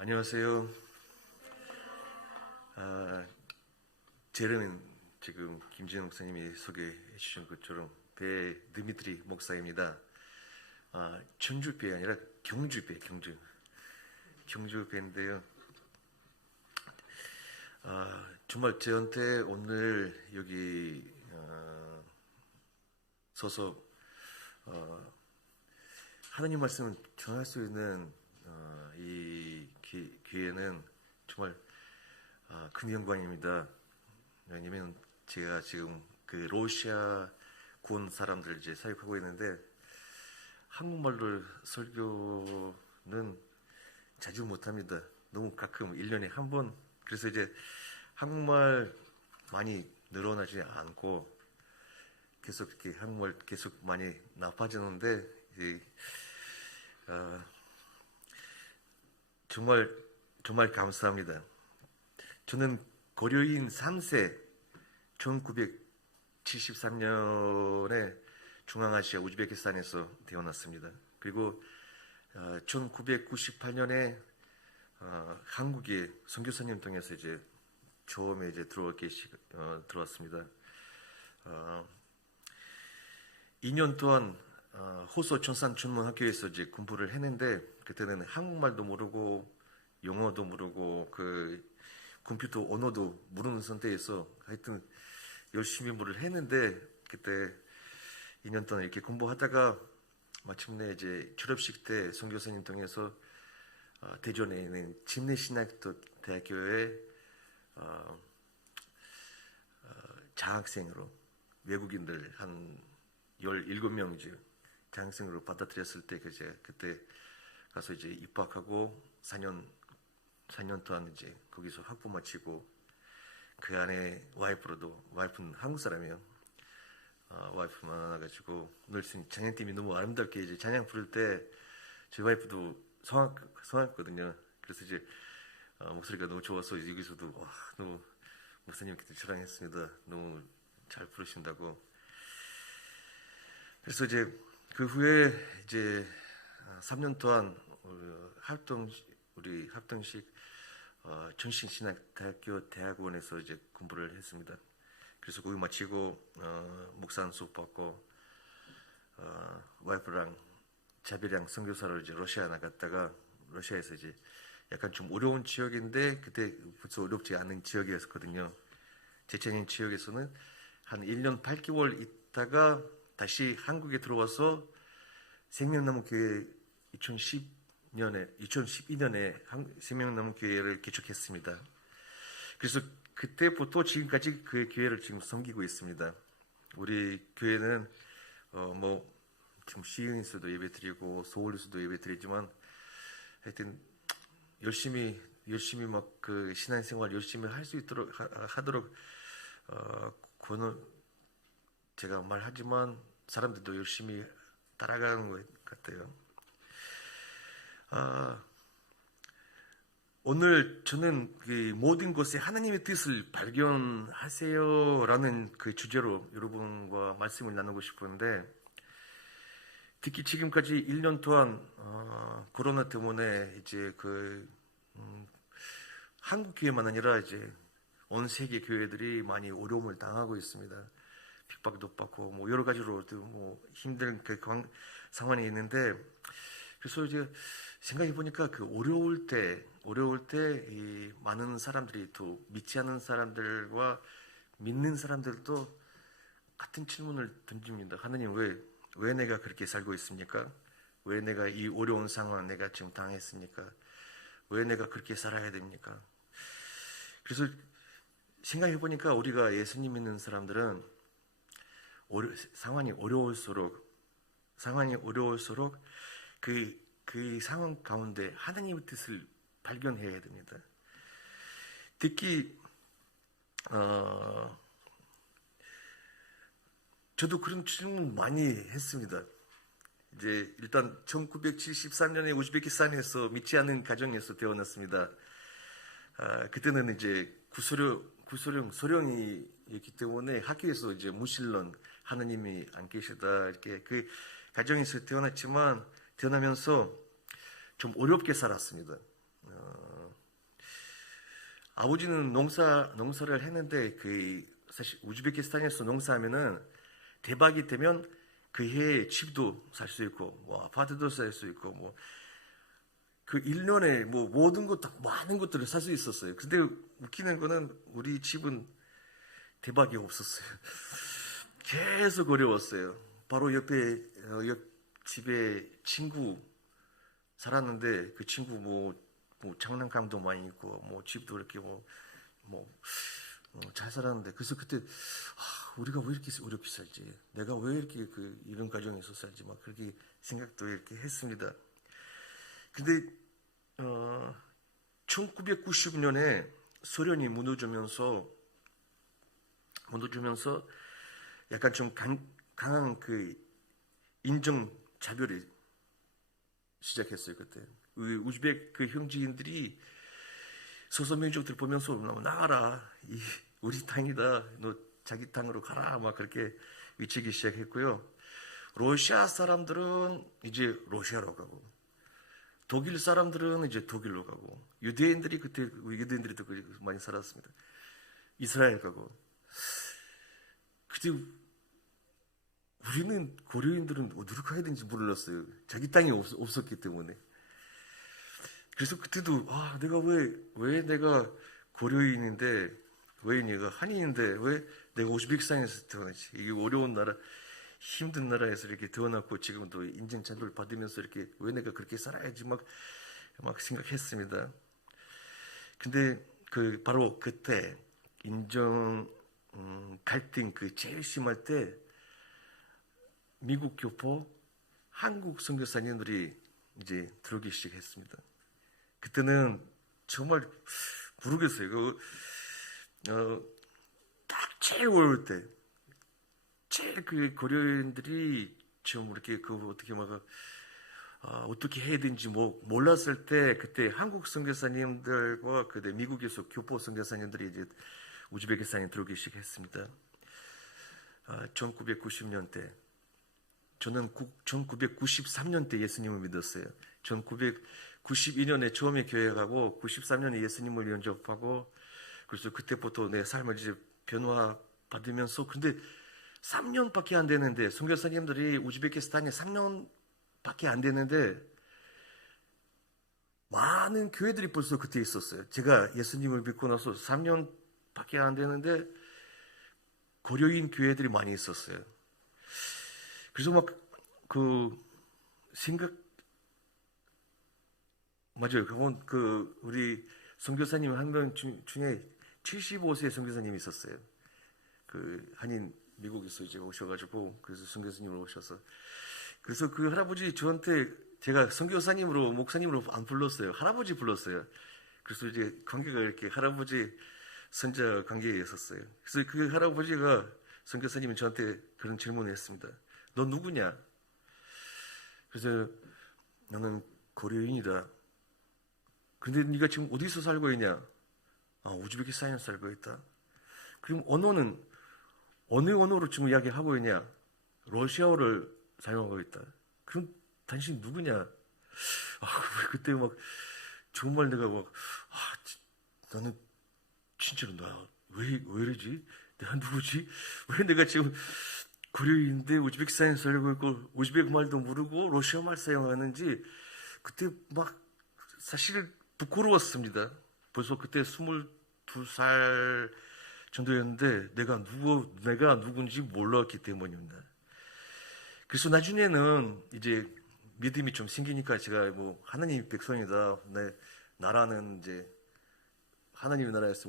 안녕하세요. 제 이름은 지금 김진영 목사님이 소개해 주신 것처럼 배 드미트리 목사입니다. 청주배 아니라 경주배, 경주배인데요. 정말 저한테 오늘 여기 서서 하나님 말씀을 전할 수 있는 이 기회는 정말 큰 영광입니다. 왜냐면 제가 지금 그 러시아 군 사람들 이제 사역하고 있는데 한국말로 설교는 자주 못합니다. 너무 가끔 1년에 한 번. 그래서 이제 한국말 많이 늘어나지 않고 계속 이렇게 한국말 계속 많이 나빠지는데 정말 감사합니다. 저는 고려인 3세 1973년에 중앙아시아 우즈베키스탄에서 태어났습니다. 그리고 1998년에 한국에 선교사님 통해서 이제 처음에 이제 들어왔습니다. 2년 동안 호소 천산전문학교에서 이제 공부를 했는데 그때는 한국말도 모르고 영어도 모르고 그 컴퓨터 언어도 모르는 상태에서 하여튼 열심히 공부를 했는데 그때 2년 동안 이렇게 공부하다가 마침내 이제 졸업식 때 선교사님 통해서 대전에 있는 침례신학대학교에 장학생으로 외국인들 한 17명 이제 장학생으로 받아들였을 때 그때 가서 이제 입학하고 4년 동안 이제 거기서 학부 마치고 그 안에 와이프는 한국 사람이에요. 와이프 만나가지고 오늘 찬양팀이 너무 아름답게 이제 찬양 부를 때 제 와이프도 성악거든요. 그래서 이제 목소리가 너무 좋아서 여기서도 너무 목사님께 자랑했습니다. 너무 잘 부르신다고. 그래서 이제 그 후에 이제 3년 동안 우리 합동식 정신신학대학교 대학원에서 이제 공부를 했습니다. 그래서 거기 마치고 목사 수업 받고 와이프랑 자비랑 선교사로 이제 러시아 나갔다가 러시아에서 이제 약간 좀 어려운 지역인데 그때부터 어렵지 않은 지역이었거든요. 제천인 지역에서는 한 1년 8개월 있다가 다시 한국에 들어와서 생명나무교회 2012년에 생명나무교회를 개척했습니다. 그래서 그때부터 지금까지 그 교회를 지금 섬기고 있습니다. 우리 교회는 지금 시흥에서도 예배드리고 서울에서도 예배드리지만 하여튼 열심히 막 그 신앙생활 열심히 할 수 있도록 하도록 그거는 제가 말하지만 사람들도 열심히 따라가는 것 같아요. 오늘 저는 그 모든 것에 하나님의 뜻을 발견하세요라는 그 주제로 여러분과 말씀을 나누고 싶은데 특히 지금까지 1년 동안 코로나 때문에 이제 한국 교회만 아니라 이제 온 세계 교회들이 많이 어려움을 당하고 있습니다. 핍박도 받고 뭐 여러 가지로 뭐 힘든 그 상황이 있는데 그래서 이제 생각해 보니까 그 어려울 때 이 많은 사람들이 또 믿지 않는 사람들과 믿는 사람들도 같은 질문을 던집니다. 하나님 왜 내가 그렇게 살고 있습니까? 왜 내가 이 어려운 상황 내가 지금 당했습니까? 왜 내가 그렇게 살아야 됩니까? 그래서 생각해 보니까 우리가 예수님 믿는 사람들은 상황이 어려울수록 그 상황 가운데 하나님의 뜻을 발견해야 됩니다. 특히 저도 그런 질문 많이 했습니다. 이제 일단 1973년에 우즈베키스탄에서 믿지 않는 가정에서 태어났습니다. 그때는 이제 소령이었기 때문에 학교에서 이제 무신론 하나님이 안 계시다 이렇게 그 가정에서 태어났지만 태어나면서 좀 어렵게 살았습니다. 아버지는 농사를 했는데 그 사실 우즈베키스탄에서 농사하면은 대박이 되면 그 해에 집도 살 수 있고 뭐 아파트도 살 수 있고 뭐 그 1년에 뭐 모든 것 다 많은 것들을 살 수 있었어요. 근데 웃기는 거는 우리 집은 대박이 없었어요. 계속 어려웠어요. 바로 옆 집에 친구 살았는데 그 친구 뭐 장난감도 많이 있고 뭐 집도 이렇게 잘 살았는데 그래서 그때 우리가 왜 이렇게 어렵게 살지? 내가 왜 이렇게 이런 가정에서 살지? 막 그렇게 생각도 이렇게 했습니다. 근데 1990년에 소련이 무너지면서 약간 좀 강한 그 인종 차별이 시작했어요. 그때 우즈벡 그 형제인들이 소수민족들 보면서 나가라, 우리 땅이다, 너 자기 땅으로 가라, 막 그렇게 외치기 시작했고요. 러시아 사람들은 이제 러시아로 가고, 독일 사람들은 이제 독일로 가고, 유대인들이 그때 유대인들이 더 많이 살았습니다. 이스라엘 가고. 그때 우리는 고려인들은 어디로 가야 되는지 몰랐어요. 자기 땅이 없었기 때문에. 그래서 그때도 내가 왜 내가 고려인인데 왜 내가 한인인데 왜 내가 우즈베키스탄에서 태어났지? 이게 어려운 나라, 힘든 나라에서 이렇게 태어났고 지금도 인정차별 받으면서 이렇게 왜 내가 그렇게 살아야지 막 생각했습니다. 근데 바로 그때 인종 갈등 제일 심할 때 미국 교포, 한국 선교사님들이 이제 들어오기 시작했습니다. 그때는 정말 모르겠어요. 딱 제일 어려울 때, 제일 고려인들이 좀 이렇게 어떻게 어떻게 해야 되는지 몰랐을 때 그때 한국 선교사님들과 그때 미국에서 교포 선교사님들이 이제 우즈베키스탄에 들어오기 시작했습니다. 1990년대. 저는 1993년대 예수님을 믿었어요. 1992년에 처음에 교회 가고 93년에 예수님을 영접하고 그래서 그때부터 내 삶을 이제 변화 받으면서 근데 3년밖에 안 되는데 선교사님들이 우즈베키스탄에 3년밖에 안 되는데 많은 교회들이 벌써 그때 있었어요. 제가 예수님을 믿고 나서 3년밖에 안 되는데 고려인 교회들이 많이 있었어요. 그래서 맞아요. 우리 선교사님 한 명 중에 75세 선교사님이 있었어요. 한인 미국에서 이제 오셔가지고 그래서 선교사님으로 오셔서 그래서 그 할아버지 저한테 제가 선교사님으로 목사님으로 안 불렀어요. 할아버지 불렀어요. 그래서 이제 관계가 이렇게 할아버지 선자 관계에 있었어요. 그래서 그 할아버지가 선교사님이 저한테 그런 질문을 했습니다. 너 누구냐? 그래서 나는 고려인이다. 근데 네가 지금 어디서 살고 있냐? 우즈베키스탄에 살고 있다. 그럼 언어는 어느 언어로 지금 이야기하고 있냐? 러시아어를 사용하고 있다. 그럼 당신 누구냐? 그때 정말 내가 나는 진짜로 왜 이러지? 내가 누구지? 왜 내가 지금 고려인데 우즈베키스탄에 살고 있고 우즈베크 말도 모르고 러시아 말 사용하는지 그때 사실 부끄러웠습니다. 벌써 그때 22살 정도였는데 내가 누군지 몰랐기 때문입니다. 그래서 나중에는 이제 믿음이 좀 생기니까 제가 하나님 백성이다. 나라는 이제 하나님의 나라에서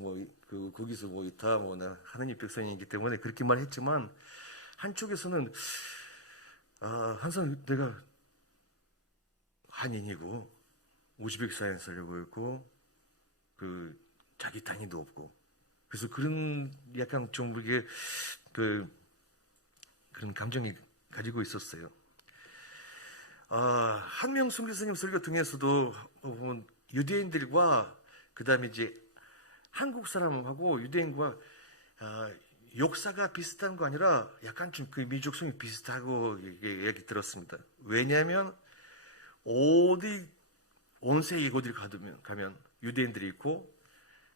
거기서 있다. 나 하나님 백성이기 때문에 그렇게 말했지만 한쪽에서는 항상 내가 한인이고 우즈베키스탄에 살려고 있고 자기 땅이도 없고 그래서 그런 약간 좀 이게 그런 감정이 가지고 있었어요. 한명 선교사님 설교 통해서도 보면 유대인들과 그다음에 이제 한국 사람하고 유대인과 역사가 비슷한 거 아니라 약간 좀 민족성이 비슷하고 얘기 들었습니다. 왜냐하면 온 세계 어디를 가면 유대인들이 있고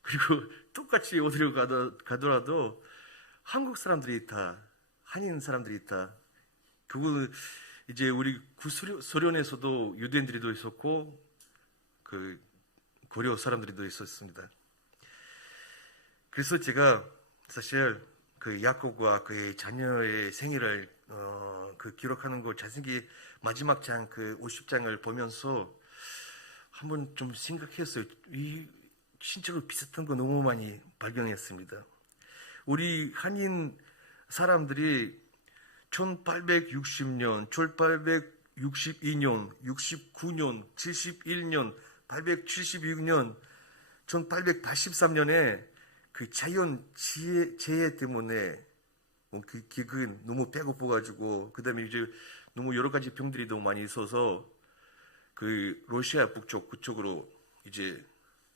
그리고 똑같이 어디로 가더라도 한국 사람들이 있다, 한인 사람들이 있다. 그거 이제 우리 소련에서도 유대인들이도 있었고 그 고려 사람들이도 있었습니다. 그래서 제가 사실 그 야곱과 그의 자녀의 생일을 그 기록하는 거 자세히 마지막 장 그 50장을 보면서 한번 좀 생각했어요. 이 진짜로 비슷한 거 너무 많이 발견했습니다. 우리 한인 사람들이 1860년, 1862년, 69년, 71년, 876년, 1883년에 그 자연 재해 때문에 그 기근 너무 배고파가지고 그다음에 이제 너무 여러 가지 병들이 너무 많이 있어서 그 러시아 북쪽 그쪽으로 이제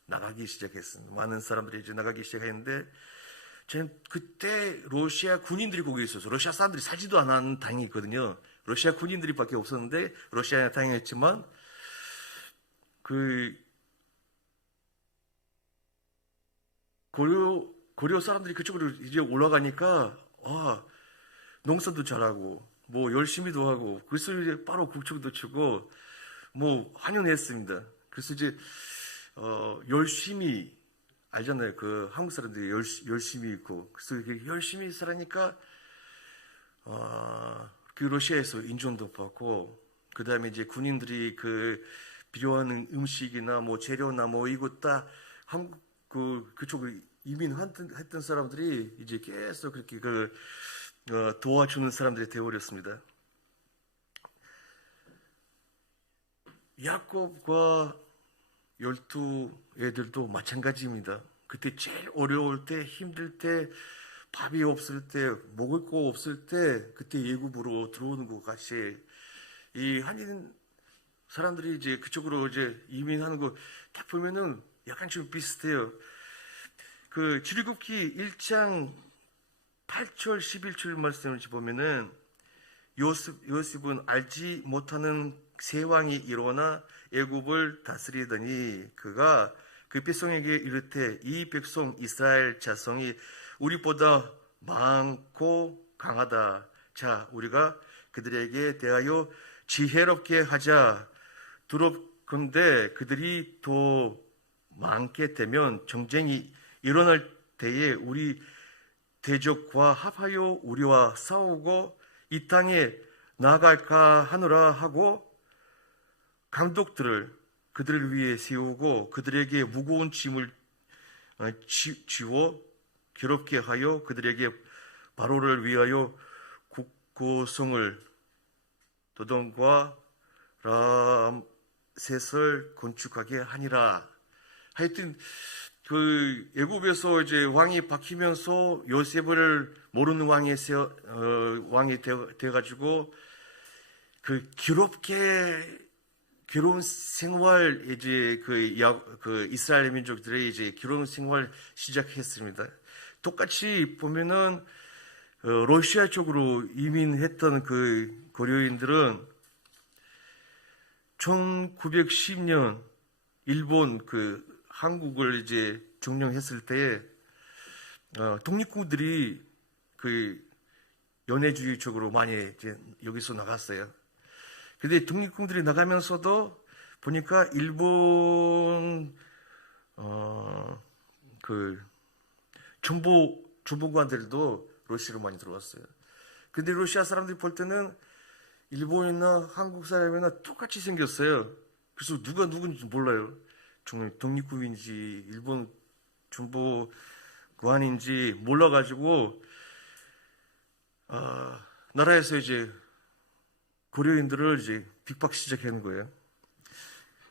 나가기 시작했습니다. 많은 사람들이 이제 나가기 시작했는데 저는 그때 러시아 군인들이 거기 있어서 러시아 사람들이 살지도 않은 땅이 있거든요. 러시아 군인들이밖에 없었는데 러시아에 땅이었지만 그 고려 사람들이 그쪽으로 이제 올라가니까 농사도 잘하고 뭐 열심히도 하고 그래서 이제 바로 국적도 치고 뭐 환영했습니다. 그래서 이제 열심히 알잖아요. 그 한국 사람들이 열심히 있고 그래서 이렇게 열심히 살으니까 그 러시아에서 인정도 받고 그 다음에 이제 군인들이 그 필요한 음식이나 뭐 재료나 뭐 이거 다 한국 그쪽을 이민했던 사람들이 이제 계속 그렇게 도와주는 사람들이 되어버렸습니다. 야곱과 12 애들도 마찬가지입니다. 그때 제일 어려울 때, 힘들 때, 밥이 없을 때, 먹을 거 없을 때, 그때 예굽으로 들어오는 것 같이 이 한인 사람들이 이제 그쪽으로 이제 이민하는 거 딱 보면은 약간 좀 비슷해요. 그 출애굽기 1장 8절 11절 말씀을 보면은 요셉은 알지 못하는 세 왕이 일어나 애굽을 다스리더니 그가 그 백성에게 이르되 이 백성 이스라엘 자성이 우리보다 많고 강하다. 자, 우리가 그들에게 대하여 지혜롭게 하자. 두렵건대 그들이 더 많게 되면 정쟁이 일어날 때에 우리 대적과 합하여 우리와 싸우고 이 땅에 나아갈까 하노라 하고 감독들을 그들을 위해 세우고 그들에게 무거운 짐을 쥐워 괴롭게 하여 그들에게 바로를 위하여 국고성을 도돈과 람셋을 건축하게 하니라. 하여튼 그 애굽에서 이제 왕이 바뀌면서 요셉을 모르는 왕이 돼가지고 그 괴로운 생활 이제 그 이스라엘 민족들의 이제 괴로운 생활 시작했습니다. 똑같이 보면은 러시아 쪽으로 이민했던 그 고려인들은 1910년 일본 그 한국을 이제 점령했을 때 독립군들이 그 연해주의 쪽으로 많이 이제 여기서 나갔어요. 근데 독립군들이 나가면서도 보니까 일본 그 정보관들도 러시아로 많이 들어왔어요. 근데 러시아 사람들이 볼 때는 일본이나 한국 사람이나 똑같이 생겼어요. 그래서 누가 누군지 몰라요. 독립군인지 일본 정보관인지 몰라가지고 나라에서 이제 고려인들을 이제 핍박 시작하는 거예요.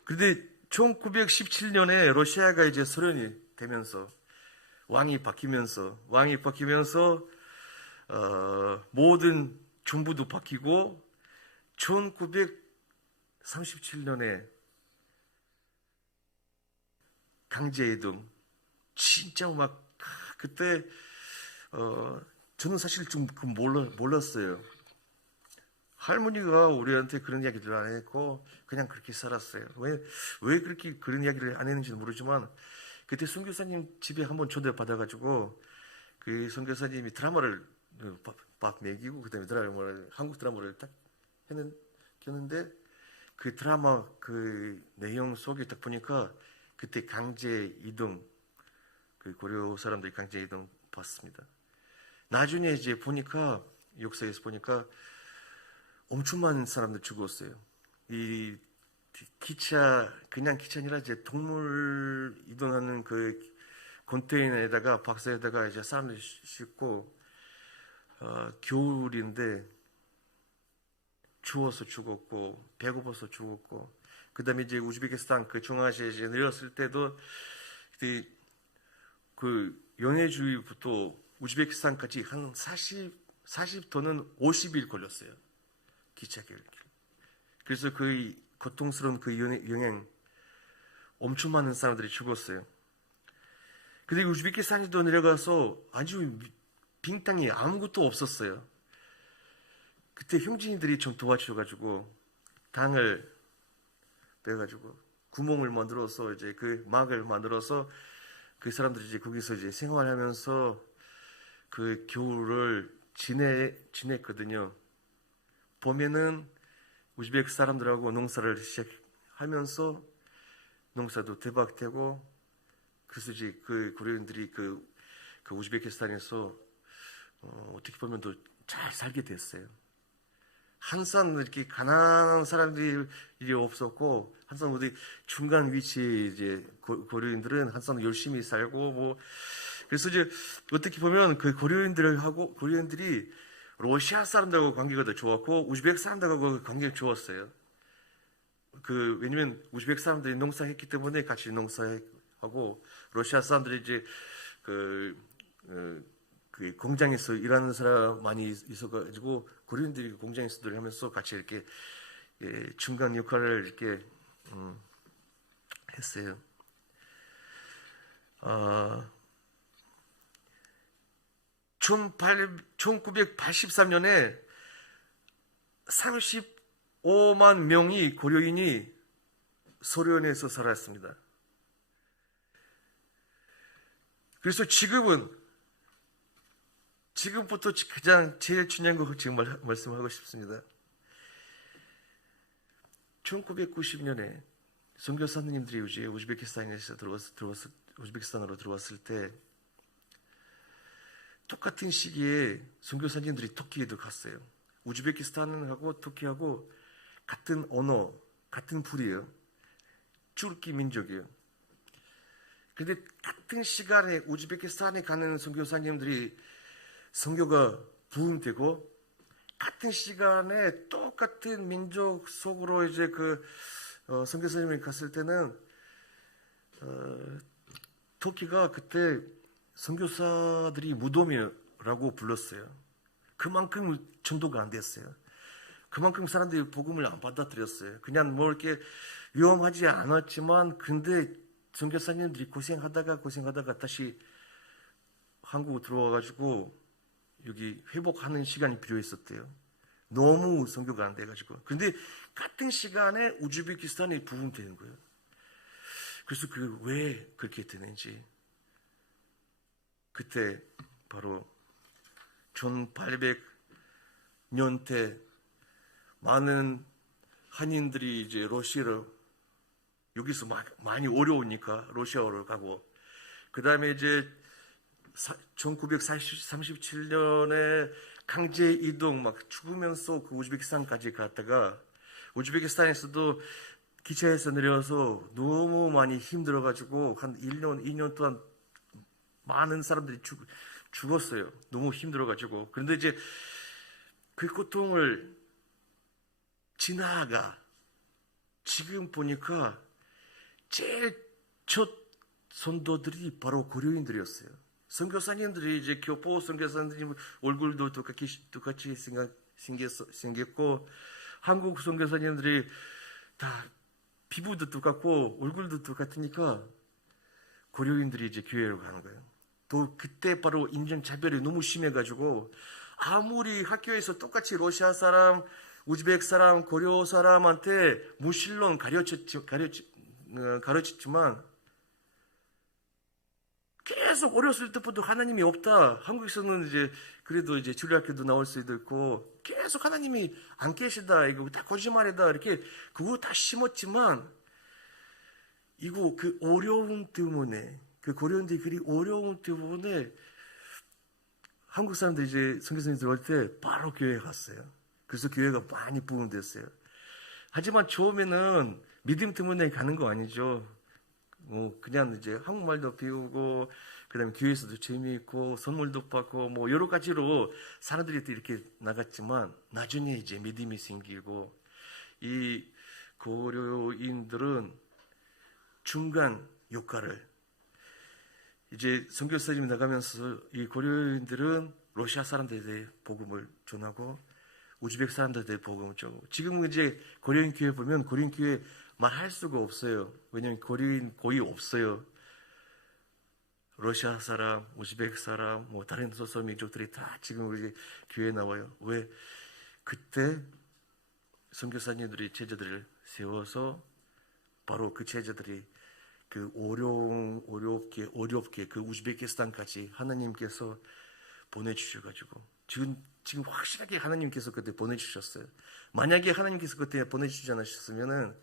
그런데 1917년에 러시아가 이제 소련이 되면서 왕이 바뀌면서 모든 정부도 바뀌고 1937년에 강제이동 진짜 막 그때 저는 사실 좀 몰랐어요. 할머니가 우리한테 그런 이야기를 안 했고 그냥 그렇게 살았어요. 왜 그렇게 그런 이야기를 안 했는지는 모르지만 그때 선교사님 집에 한번 초대받아가지고 그 선교사님이 드라마를 막 매기고 그다음에 드라마를 한국 드라마를 딱 켰는데 그 드라마 그 내용 속에 딱 보니까 그때 강제 이동 그 고려 사람들이 강제 이동 봤습니다. 나중에 이제 보니까 역사에서 보니까 엄청 많은 사람들 죽었어요. 이 기차 그냥 기차 아니라 이제 동물 이동하는 그 컨테이너에다가 박스에다가 이제 사람들 싣고 겨울인데 추워서 죽었고 배고파서 죽었고 그다음에 이제 우즈베키스탄 그 중앙아시아에 이제 내렸을 때도 그 연해주의부터 우즈베키스탄까지 한 40 또는 50일 걸렸어요. 기차길. 그래서 그 고통스러운 그 여행 엄청 많은 사람들이 죽었어요. 근데 우즈베키스탄에도 내려가서 아주 빈 땅이 아무것도 없었어요. 그때 형제들이 좀 도와줘가지고 땅을 빼가지고 구멍을 만들어서 이제 그 막을 만들어서 그 사람들이 이제 거기서 이제 생활하면서 그 겨울을 지냈거든요. 봄에는 우즈베크 사람들하고 농사를 시작하면서 농사도 대박되고 그래서 이제 그 고려인들이 그 우즈베키스탄에서 어떻게 보면 더 잘 살게 됐어요. 항상 이렇게 가난한 사람들이 없었고 항상 어디 중간 위치에 이제 고려인들은 항상 열심히 살고 뭐 그래서 이제 어떻게 보면 그 고려인들이 러시아 사람들하고 관계가 더 좋았고 우즈베크 사람들하고 관계가 좋았어요. 왜냐면 우즈베크 사람들이 농사했기 때문에 같이 농사하고 러시아 사람들이 이제 그 공장에서 일하는 사람 많이 있어가지고 고려인들이 공장에서 일하면서 같이 이렇게 중간 역할을 이렇게 했어요. 1983년에 35만 명이 고려인이 소련에서 살았습니다. 그래서 지금부터 가장 제일 중요한 거 지금 말씀하고 싶습니다. 1990년에 선교사님들이 이제 우즈베키스탄으로 들어왔을 때 똑같은 시기에 선교사님들이 터키에도 갔어요. 우즈베키스탄하고 터키하고 같은 언어, 같은 풀이에요. 쭈르키 민족이에요. 그런데 같은 시간에 우즈베키스탄에 가는 선교사님들이 선교가 부흥되고 같은 시간에 똑같은 민족 속으로 이제 선교사님이 갔을 때는 터키가 그때 선교사들이 무덤이라고 불렀어요. 그만큼 전도가 안 됐어요. 그만큼 사람들이 복음을 안 받아들였어요. 그냥 뭐 이렇게 위험하지 않았지만 근데 선교사님들이 고생하다가 다시 한국 들어와가지고 여기 회복하는 시간이 필요했었대요. 너무 선교가 안 돼가지고. 근데 같은 시간에 우즈베키스탄이 부흥되는 거예요. 그래서 왜 그렇게 되는지. 그때 바로 1800년대 많은 한인들이 이제 러시아로 여기서 많이 어려우니까 러시아로 가고 그 다음에 이제 1937년에 강제 이동 막 죽으면서 그 우즈베키스탄까지 갔다가 우즈베키스탄에서도 기차에서 내려서 너무 많이 힘들어가지고 한 1년, 2년 동안 많은 사람들이 죽었어요. 너무 힘들어가지고. 그런데 이제 그 고통을 지나가 지금 보니까 제일 첫 선도들이 바로 고려인들이었어요. 선교사님들이 이제 교포 선교사님들이 얼굴도 똑같이 생겼고 한국 선교사님들이 다 피부도 똑같고 얼굴도 똑같으니까 고려인들이 이제 교회로 가는 거예요. 또 그때 바로 인종차별이 너무 심해가지고 아무리 학교에서 똑같이 러시아 사람, 우즈베크 사람, 고려 사람한테 무신론 가르쳤지만 계속 어렸을 때부터 하나님이 없다. 한국에서는 이제 그래도 이제 주일학교도 나올 수도 있고 계속 하나님이 안 계시다. 이거 다 거짓말이다. 이렇게 그거 다 심었지만 이거 그 어려움 때문에 그 고려인들이 그리 어려움 때문에 한국 사람들이 이제 선교사님 들어올 때 바로 교회에 갔어요. 그래서 교회가 많이 부흥됐어요. 하지만 처음에는 믿음 때문에 가는 거 아니죠. 뭐 그냥 이제 한국말도 배우고 그다음에 교회에서도 재미있고 선물도 받고 뭐 여러 가지로 사람들이 이렇게 나갔지만 나중에 이제 믿음이 생기고 이 고려인들은 중간 역할을 이제 선교사님이 나가면서 이 고려인들은 러시아 사람들에 복음을 전하고 우즈벡 사람들에 복음을 전하고 지금은 이제 고려인 교회 보면 고려인 교회 말할 수가 없어요. 왜냐하면 고려인 거의 없어요. 러시아 사람, 우즈벡 사람, 뭐 다른 소수 민족들이 다 지금 우리 교회에 나와요. 왜? 그때 선교사님들이 제자들을 세워서 바로 그 제자들이 그 어렵게 그 우즈베키스탄까지 하나님께서 보내주셔가지고 지금 확실하게 하나님께서 그때 보내주셨어요. 만약에 하나님께서 그때 보내주지 않으셨으면은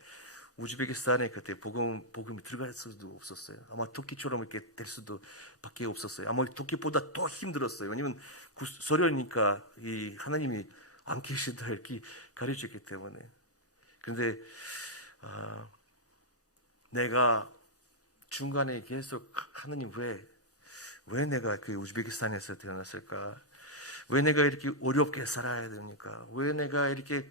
우즈베키스탄에 그때 복음이 들어갈 수도 없었어요. 아마 터키처럼 이렇게 될 수도 밖에 없었어요. 아마 터키보다 더 힘들었어요. 왜냐면 소련이니까 이 하나님이 안 계시다 이렇게 가르쳤기 때문에. 그런데 내가 중간에 계속 하나님 왜 내가 그 우즈베키스탄에서 태어났을까? 왜 내가 이렇게 어렵게 살아야 됩니까? 왜 내가 이렇게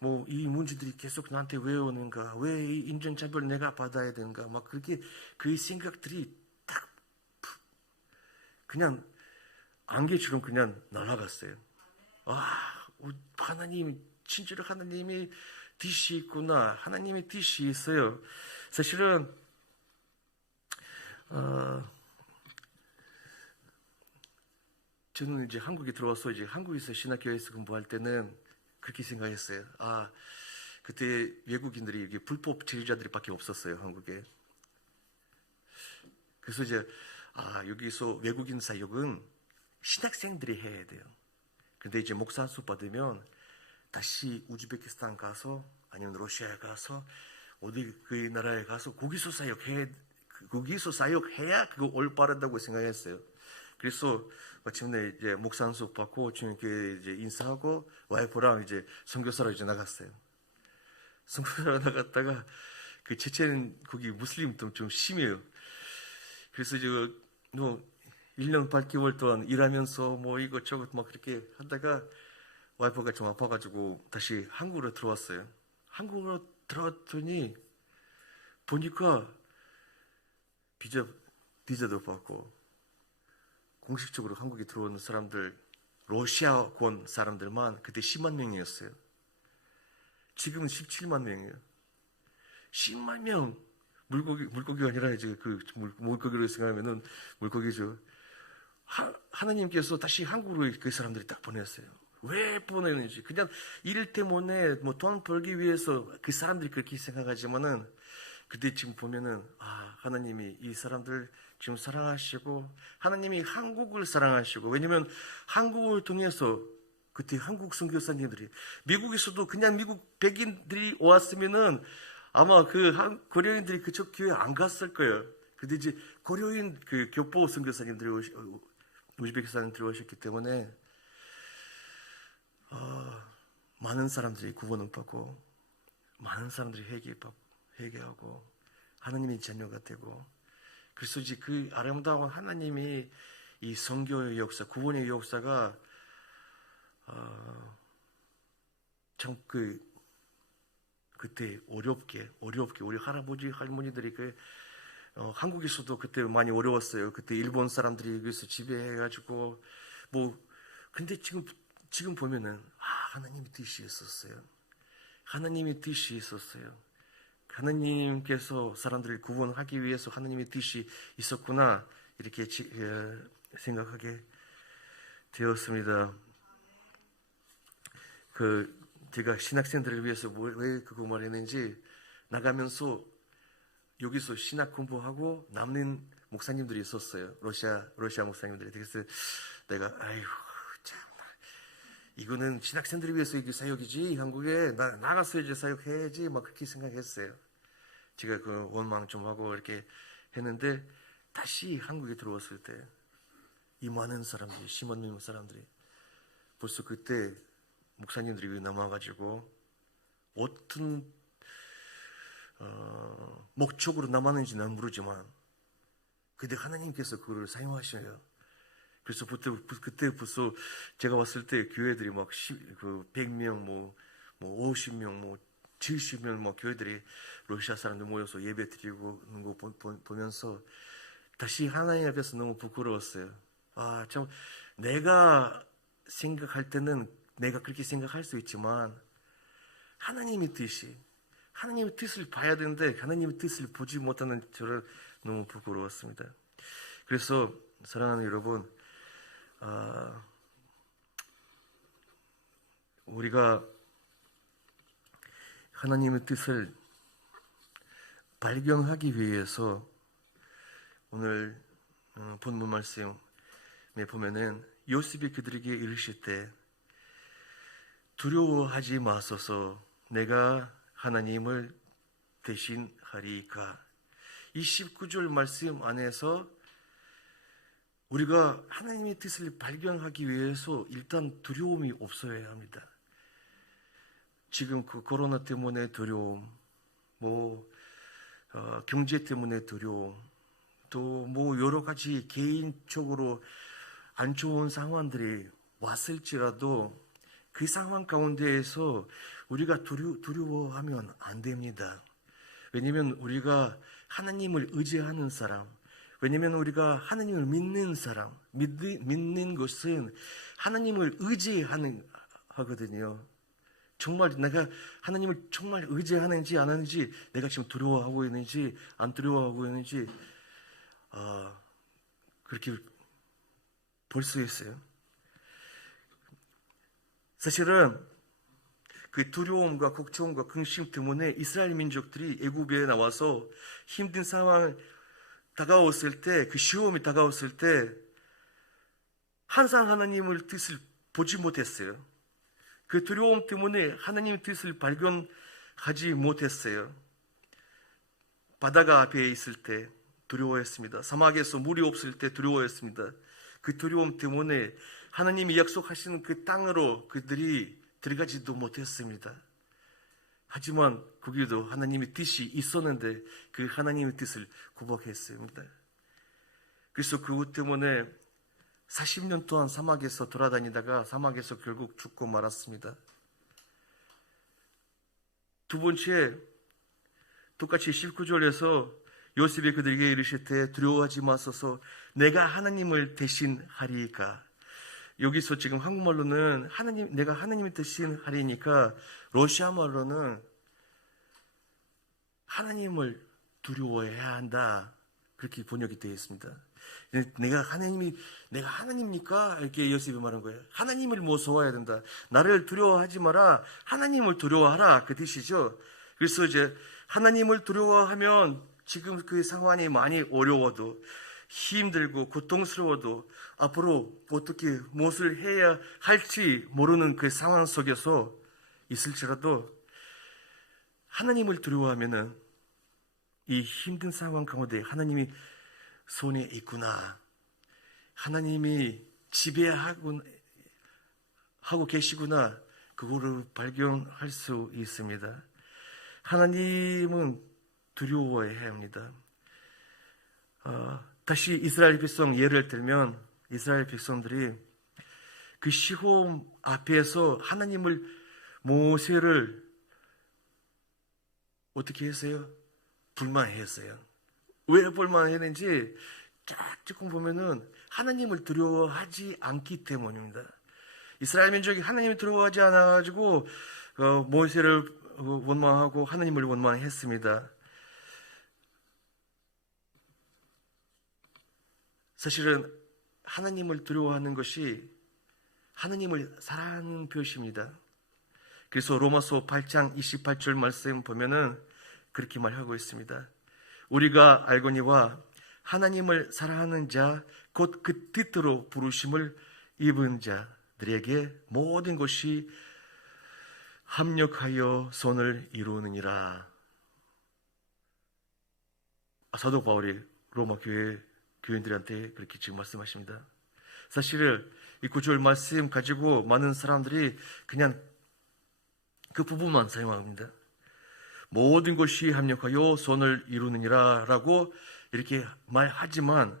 뭐 이 문제들이 계속 나한테 왜 오는가? 왜 이 인종차별 내가 받아야 되는가? 막 그렇게 그 생각들이 딱 그냥 안개처럼 그냥 날아갔어요. 하나님 진짜로 하나님이 뜻이 있구나. 하나님의 뜻이 있어요. 사실은 저는 이제 한국에 들어와서 이제 한국에서 신학교에서 공부할 때는 그렇게 생각했어요. 그때 외국인들이 이게 불법 체류자들밖에 없었어요, 한국에. 그래서 이제 여기서 외국인 사역은 신학생들이 해야 돼요. 근데 이제 목사 수업 받으면 다시 우즈베키스탄 가서 아니면 러시아에 가서 어디 그 나라에 가서 거기서 사역해야 그거 올바르다고 생각했어요. 그래서 마침내 이제 목사 수업 받고 주님께 이제 인사하고 와이프랑 이제 선교사로 이제 나갔어요. 선교사로 나갔다가 그 체첸 거기 무슬림도 좀 심해요. 그래서 이제 뭐 1년 8개월 동안 일하면서 뭐 이것저것 막 그렇게 하다가 와이프가 좀 아파가지고 다시 한국으로 들어왔어요. 한국으로 들어왔더니 보니까 비자도 받고 공식적으로 한국에 들어오는 사람들 러시아권 사람들만 그때 10만 명이었어요. 지금은 17만 명이에요. 10만 명 물고기가 아니라 이제 그 물고기로 생각하면은 물고기죠. 하나님께서 다시 한국으로 그 사람들이 딱 보냈어요. 왜 보내는지 그냥 일 때문에 뭐 돈 벌기 위해서 그 사람들이 그렇게 생각하지만은 그때 지금 보면은 하나님이 이 사람들 지금 사랑하시고 하나님이 한국을 사랑하시고 왜냐면 한국을 통해서 그때 한국 선교사님들이 미국에서도 그냥 미국 백인들이 왔으면은 아마 그 고려인들이 그쪽 교회 안 갔을 거예요. 근데 이제 고려인 그 교포 선교사님들이 우즈베키스탄에 들어오셨기 때문에 많은 사람들이 구원을 받고 많은 사람들이 회개하고 하나님의 자녀가 되고 그래서 이제 그 아름다운 하나님이 이 선교의 역사, 구원의 역사가 참 그때 어렵게 우리 할아버지 할머니들이 한국에서도 그때 많이 어려웠어요. 그때 일본 사람들이 여기서 지배해가지고 근데 지금 보면은 하나님의 뜻이 있었어요. 하나님의 뜻이 있었어요. 하나님께서 사람들을 구원하기 위해서 하나님의 뜻이 있었구나 이렇게 생각하게 되었습니다. 제가 신학생들을 위해서 왜 그거 말했는지 나가면서 여기서 신학 공부하고 남는 목사님들이 있었어요. 러시아 목사님들이. 그래서 내가 아이고 참 이거는 신학생들을 위해서 이게 사역이지 한국에 나가서 이제 사역해야지 막 그렇게 생각했어요. 제가 그 원망 좀 하고 이렇게 했는데 다시 한국에 들어왔을 때 이 많은 사람들이 10만 명 사람들이 벌써 그때 목사님들이 남아가지고 어떤 목적으로 남았는지 난 모르지만 근데 하나님께서 그걸 사용하셔요. 그래서 그때 벌써 제가 왔을 때 교회들이 막 100명, 뭐 50명, 뭐 70명 뭐 교회들이 러시아 사람들 모여서 예배 드리고 있는 거 보면서 다시 하나님 앞에서 너무 부끄러웠어요. 아, 참 내가 생각할 때는 내가 그렇게 생각할 수 있지만 하나님의 뜻을 봐야 되는데 하나님의 뜻을 보지 못하는 저를 너무 부끄러웠습니다. 그래서 사랑하는 여러분, 우리가 하나님의 뜻을 발견하기 위해서 오늘 본문 말씀에 보면은 요셉이 그들에게 이르실 때 두려워하지 마소서 내가 하나님을 대신하리까. 이 19절 말씀 안에서 우리가 하나님의 뜻을 발견하기 위해서 일단 두려움이 없어야 합니다. 지금 그 코로나 때문에 두려움, 경제 때문에 두려움, 또 여러 가지 개인적으로 안 좋은 상황들이 왔을지라도 그 상황 가운데에서 우리가 두려워하면 안 됩니다. 왜냐하면 우리가 하나님을 의지하는 사람, 왜냐하면 우리가 하나님을 믿는 사람, 믿는 것은 하나님을 의지하거든요. 정말 내가 하나님을 정말 의지하는지 안 하는지, 내가 지금 두려워하고 있는지 안 두려워하고 있는지 그렇게 볼 수 있어요. 사실은 그 두려움과 걱정과 근심 때문에 이스라엘 민족들이 애굽에 나와서 힘든 상황 다가왔을 때, 그 시험이 다가왔을 때 항상 하나님의 뜻을 보지 못했어요. 그 두려움 때문에 하나님의 뜻을 발견하지 못했어요. 바다가 앞에 있을 때 두려워했습니다. 사막에서 물이 없을 때 두려워했습니다. 그 두려움 때문에 하나님이 약속하시는 그 땅으로 그들이 들어가지도 못했습니다. 하지만 거기도 하나님의 뜻이 있었는데 그 하나님의 뜻을 구박했습니다. 그래서 그것 때문에 40년 동안 사막에서 돌아다니다가 사막에서 결국 죽고 말았습니다. 두 번째, 똑같이 19절에서 요셉이 그들에게 이르시되 두려워하지 마소서 내가 하나님을 대신하리이까. 여기서 지금 한국말로는 내가 하나님을 대신하리니까 러시아 말로는 하나님을 두려워해야 한다. 그렇게 번역이 되어 있습니다. 내가 하나님입니까? 이렇게 요셉이 말한 거예요. 하나님을 무서워해야 된다. 나를 두려워하지 마라. 하나님을 두려워하라. 그 뜻이죠. 그래서 이제 하나님을 두려워하면 지금 그 상황이 많이 어려워도 힘들고 고통스러워도 앞으로 어떻게 무엇을 해야 할지 모르는 그 상황 속에서 있을지라도 하나님을 두려워하면은 이 힘든 상황 가운데 하나님이 손에 있구나. 하나님이 지배하고 계시구나. 그거를 발견할 수 있습니다. 하나님은 두려워해야 합니다. 다시 이스라엘 백성 예를 들면 이스라엘 백성들이 그 시험 앞에서 모세를 어떻게 했어요? 불만했어요. 왜 불만했는지 조금 보면은 하나님을 두려워하지 않기 때문입니다. 이스라엘 민족이 하나님을 두려워하지 않아가지고 모세를 원망하고 하나님을 원망했습니다. 사실은 하나님을 두려워하는 것이 하나님을 사랑하는 표시입니다. 그래서 로마서 8장 28절 말씀 보면은 그렇게 말하고 있습니다. 우리가 알거니와 하나님을 사랑하는 자, 곧 그 뜻대로 부르심을 입은 자들에게 모든 것이 합력하여 선을 이루느니라. 사도 바울이 로마 교회 교인들한테 그렇게 지금 말씀하십니다. 사실 이 구절 말씀 가지고 많은 사람들이 그냥 그 부분만 사용합니다. 모든 것이 합력하여 선을 이루느니라 라고 이렇게 말하지만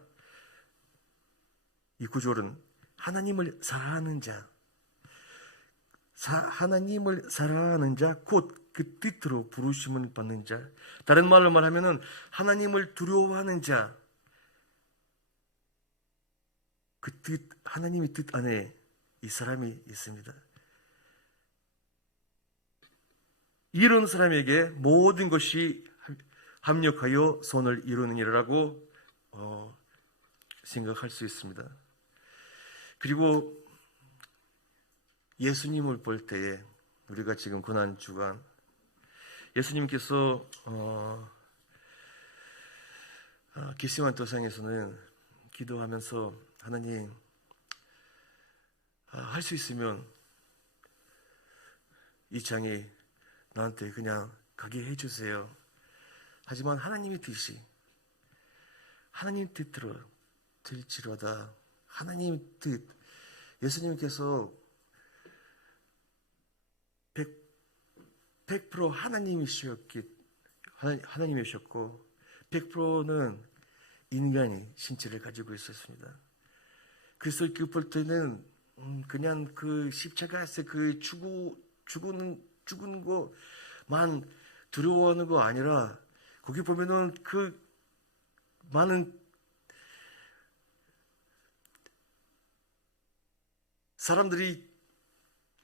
이 구절은 하나님을 사랑하는 자, 하나님을 사랑하는 자, 곧 그 뜻으로 부르심을 받는 자, 다른 말로 말하면 하나님을 두려워하는 자, 그 뜻, 하나님의 뜻 안에 이 사람이 있습니다. 이런 사람에게 모든 것이 합력하여 선을 이루느니라고 생각할 수 있습니다. 그리고 예수님을 볼 때에 우리가 지금 고난 주간 예수님께서 겟세마네 도상에서는 기도하면서 하나님 할 수 있으면 이 장이 나한테 그냥 가게 해주세요. 하지만 하나님의 뜻이 하나님 뜻대로 될지로다. 하나님 뜻, 예수님께서 100% 하나님이셨고 100%는 인간이 신체를 가지고 있었습니다. 그래서 그 볼 때는 그냥 그 십자가에서 그 죽은 거만 두려워하는 거 아니라 거기 보면은 그 많은 사람들이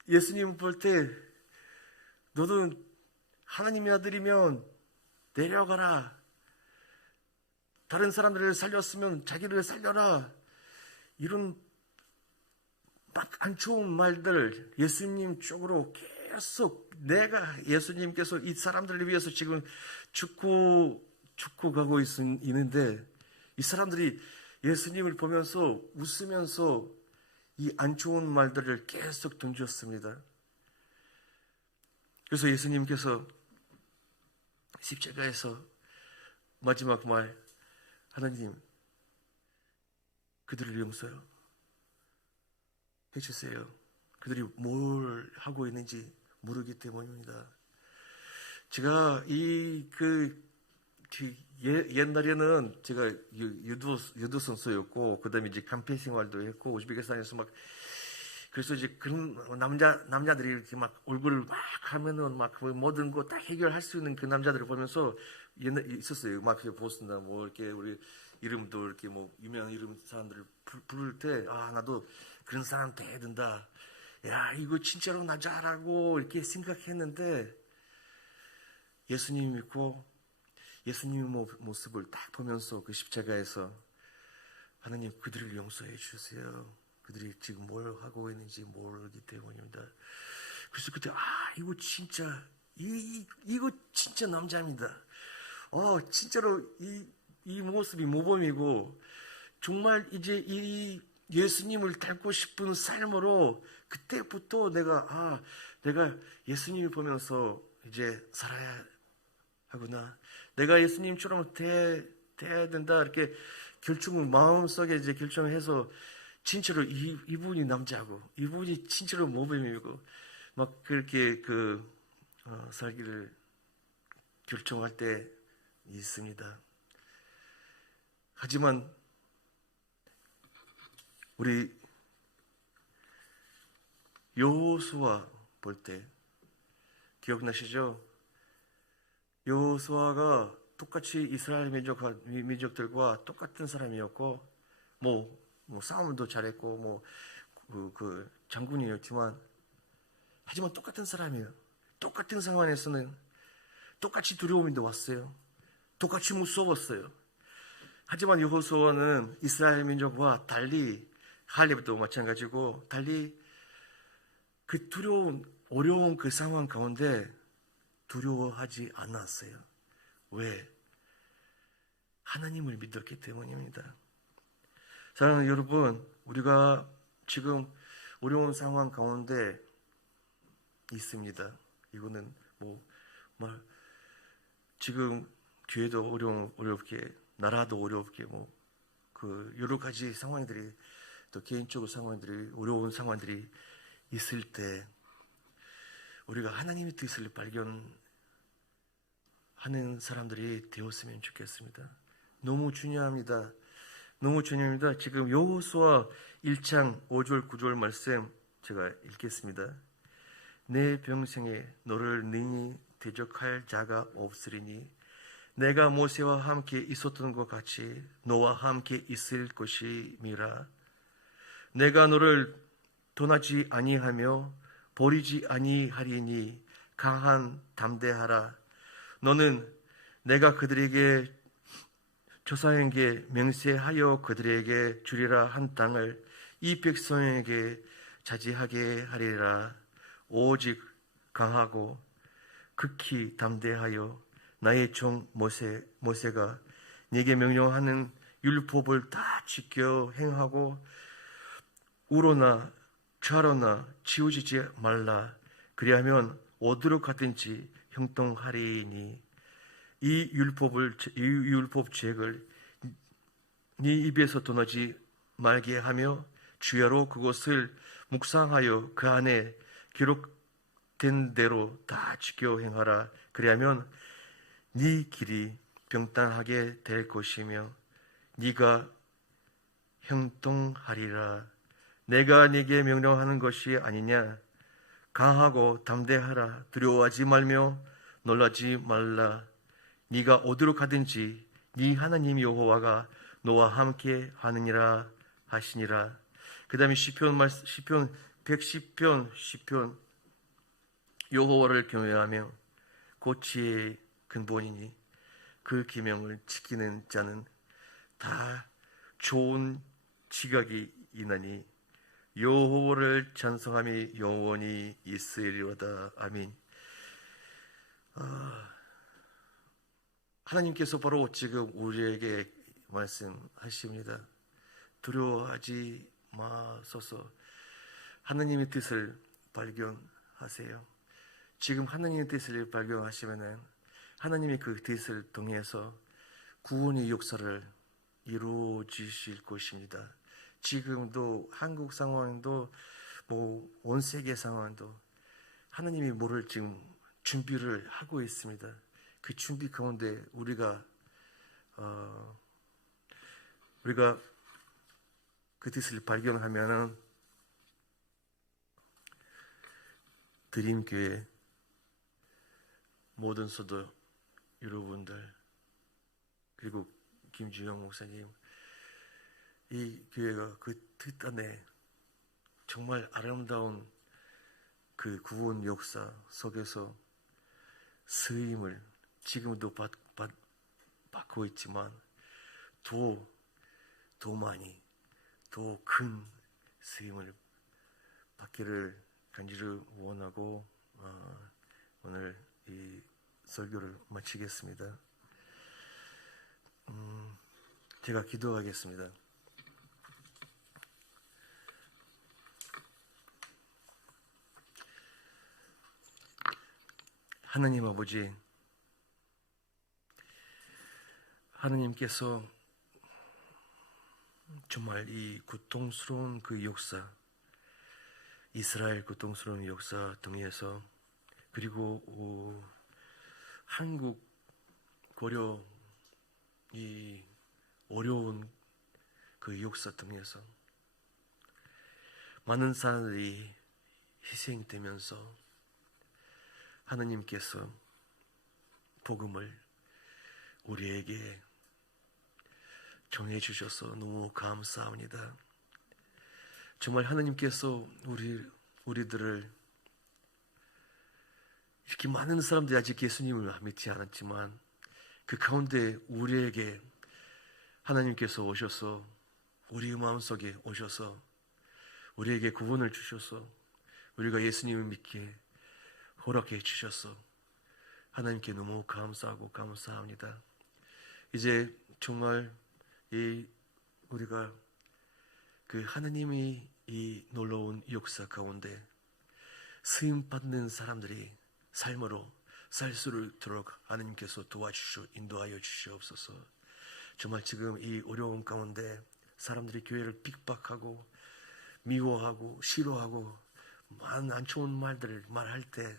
예수님 볼 때 너는 하나님의 아들이면 내려가라. 다른 사람들을 살렸으면 자기를 살려라. 이런 막 안 좋은 말들 예수님 쪽으로 계속 내가 예수님께서 이 사람들을 위해서 지금 죽고 가고 있는데 이 사람들이 예수님을 보면서 웃으면서 이 안 좋은 말들을 계속 던졌습니다. 그래서 예수님께서 십자가에서 마지막 말 하나님 그들을 용서해 주세요. 그들이 뭘 하고 있는지 모르기 때문입니다. 제가 옛날에는 제가 유도 선수였고 그다음에 이제 간패 생활도 했고 우즈베키스탄에서 막 그래서 이제 그런 남자들이 이렇게 막 얼굴을 막 하면은 막 모든 거 다 해결할 수 있는 그 남자들을 보면서 옛날 있었어요. 마피아 보스나 뭐 이렇게 우리 이름도 이렇게 뭐 유명한 이름 사람들을 부를 때 나도 그런 사람 돼야 된다. 야 이거 진짜로 나 잘하고 이렇게 생각했는데 예수님 믿고 예수님의 모습을 딱 보면서 그 십자가에서 하나님 그들을 용서해 주세요. 그들이 지금 뭘 하고 있는지 모르기 때문입니다. 그래서 그때 이거 진짜 이거 진짜 남자입니다. 진짜로 이 모습이 모범이고 정말 이제 이 예수님을 닮고 싶은 삶으로 그때부터 내가 예수님을 보면서 이제 살아야 하구나. 내가 예수님처럼 돼야 된다. 이렇게 결정을 마음속에 이제 결정을 해서 진짜로 이분이 남자고 이분이 진짜로 모범이고 막 그렇게 살기를 결정할 때 있습니다. 하지만 우리 여호수아 볼 때 기억나시죠? 여호수아가 똑같이 이스라엘 민족들과 똑같은 사람이었고 뭐 싸움도 잘했고 그 장군이었지만 하지만 똑같은 사람이에요. 똑같은 상황에서는 똑같이 두려움이 왔어요. 똑같이 무서웠어요. 하지만 여호수아는 이스라엘 민족과 달리 할렙도 마찬가지고 달리 그 어려운 그 상황 가운데 두려워하지 않았어요. 왜? 하나님을 믿었기 때문입니다. 사랑하는 여러분, 우리가 지금 어려운 상황 가운데 있습니다. 이거는 지금 교회도 어렵게, 나라도 어렵게, 여러 가지 상황들이, 또 개인적으로 상황들이, 어려운 상황들이 있을 때, 우리가 하나님의 뜻을 발견하는 사람들이 되었으면 좋겠습니다. 너무 중요합니다. 너무 중요합니다. 지금 여호수아 1장 5절 9절 말씀 제가 읽겠습니다. 내 평생에 너를 능히 대적할 자가 없으리니 내가 모세와 함께 있었던 것 같이 너와 함께 있을 것임이라. 내가 너를 떠나지 아니하며 버리지 아니하리니 강한 담대하라. 너는 내가 그들에게 조상에게 맹세하여 그들에게 주리라 한 땅을 이 백성에게 차지하게 하리라. 오직 강하고 극히 담대하여 나의 종 모세가 네게 명령하는 율법을 다 지켜 행하고 우로나 좌로나 치우치지 말라. 그리하면 어디로 가든지 형통하리니 이 율법책을 네 입에서 떠나지 말게 하며 주야로 그것을 묵상하여 그 안에 기록된 대로 다 지켜 행하라. 그리하면 네 길이 평탄하게 될 것이며 네가 형통하리라. 내가 네게 명령하는 것이 아니냐. 강하고 담대하라. 두려워하지 말며 놀라지 말라. 네가 어디로 가든지 네 하나님 여호와가 너와 함께 하느니라 하시니라. 그 다음에 시편 110편 여호와를 경외하며 곧 지혜의 근본이니 그 계명을 지키는 자는 다 좋은 지각이 있나니 여호와를 찬송함이 영원히 있으리로다. 아멘. 하나님께서 바로 지금 우리에게 말씀하십니다. 두려워하지 마소서. 하나님의 뜻을 발견하세요. 지금 하나님의 뜻을 발견하시면은 하나님의 그 뜻을 통해서 구원의 역사를 이루어지실 것입니다. 지금도 한국 상황도 온 세계 상황도 하나님이 뭐를 지금 준비를 하고 있습니다. 그 준비 가운데 우리가 그 뜻을 발견하면은 드림교회 모든 성도 여러분들 그리고 김주영 목사님, 이 교회가 그 뜻 안에 정말 아름다운 그 구원 역사 속에서 쓰임을 지금도 받고 있지만 더 많이 더 큰 쓰임을 받기를 간절히 원하고 오늘 이 설교를 마치겠습니다. 제가 기도하겠습니다. 하나님 아버지, 하나님께서 정말 이 고통스러운 그 역사, 이스라엘 고통스러운 역사 통해서 그리고 한국 고려 이 어려운 그 역사 통해서 많은 사람들이 희생되면서 하나님께서 복음을 우리에게 정해주셔서 너무 감사합니다. 정말 하나님께서 우리들을 이렇게 많은 사람들이 아직 예수님을 믿지 않았지만 그 가운데 우리에게 하나님께서 오셔서 우리 마음속에 오셔서 우리에게 구원을 주셔서 우리가 예수님을 믿게 허락해 주셔서 하나님께 너무 감사하고 감사합니다. 이제 정말 우리가 그 하느님이 이 놀라운 역사 가운데 쓰임 받는 사람들이 삶으로 살 수 있도록 하느님께서 도와주시오 인도하여 주시옵소서. 정말 지금 이 어려움 가운데 사람들이 교회를 핍박하고 미워하고 싫어하고 많은 안 좋은 말들을 말할 때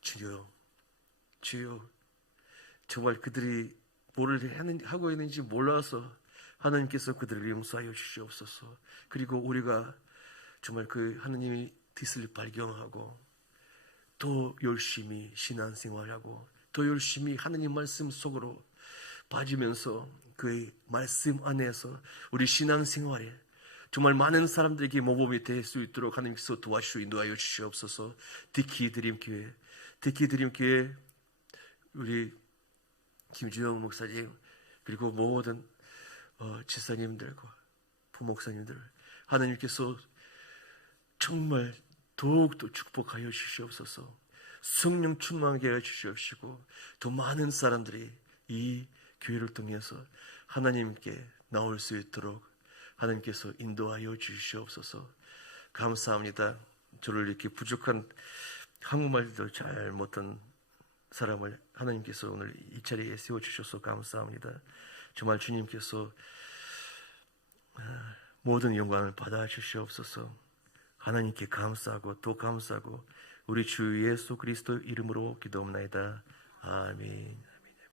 주여 정말 그들이 뭐를 하고 있는지 몰라서 하나님께서 그들을 용서하여 주시옵소서. 그리고 우리가 정말 그 하나님의 뜻을 발견하고 더 열심히 신앙생활하고 더 열심히 하나님 말씀 속으로 빠지면서 그 말씀 안에서 우리 신앙생활에 정말 많은 사람들에게 모범이 될 수 있도록 하나님께서 도와주시고 인도하여 주시옵소서. 특히 드림교회 우리 김주영 목사님 그리고 모든 지사님들과 부목사님들 하나님께서 정말 더욱더 축복하여 주시옵소서. 성령 충만하게 하여 주시옵시고 더 많은 사람들이 이 교회를 통해서 하나님께 나올 수 있도록 하나님께서 인도하여 주시옵소서. 감사합니다. 저를 이렇게 부족한 한국말도 잘 못한 사람을 하나님께서 오늘 이 자리에 세워주셔서 감사합니다. 정말 주님께서 모든 영광을 받아주시옵소서. 하나님께 감사하고 또 감사하고 우리 주 예수 그리스도 이름으로 기도합나이다. 아멘.